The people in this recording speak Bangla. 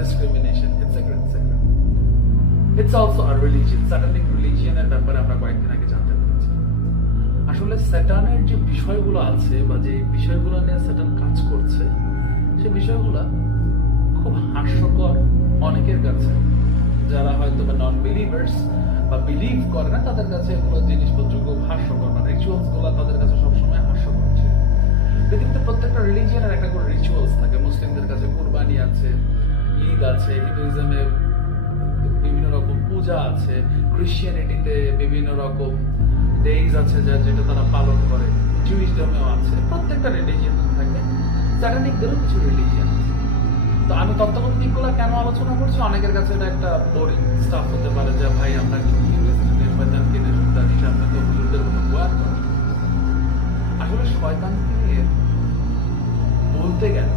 discrimination, etc. It's also a religion, satanic religion এর ব্যাপারে আমরা কয়েকদিন আগে জানতে পেরেছি। আসলে স্যাটানের যে বিষয়গুলো আছে বা যে বিষয়গুলো নিয়ে স্যাটান কাজ করছে, সেই বিষয়গুলো খুব হাস্যকর অনেকের কাছে, যারা হয়তো বা নন বিলিভার্স বা বিলিভ করে না, তাদের কাছে এগুলো জিনিসপত্র খুব হাস্যকর, বা রিচুয়ালস গুলো তাদের কাছে সবসময় হাস্যকর ছিল। পৃথিবীতে প্রত্যেকটা রিলিজিয়নের একটা করে রিচুয়ালস থাকে। মুসলিমদের কাছে কুরবানি আছে, ঈদ আছে, হিন্দুইজমে বিভিন্ন রকম পূজা আছে, ক্রিশ্চিয়ানিটিতে বিভিন্ন রকম ডেইজ আছে যেটা তারা পালন করে, জুইশ ধর্মেও আছে, প্রত্যেকটা রিলিজিয়ন থাকে। স্যাটানিকদেরও কিছু রিলিজিয়ন আছে। তো আমি তত্ত্বগত দিকগুলো কেন আলোচনা করছি, অনেকের কাছে এটা একটা বোরিং স্টাফ হতে পারে যে ভাই আমরা আপনি তো হুজুরদের মতো আসলে শয়তানকে বলতে গেলে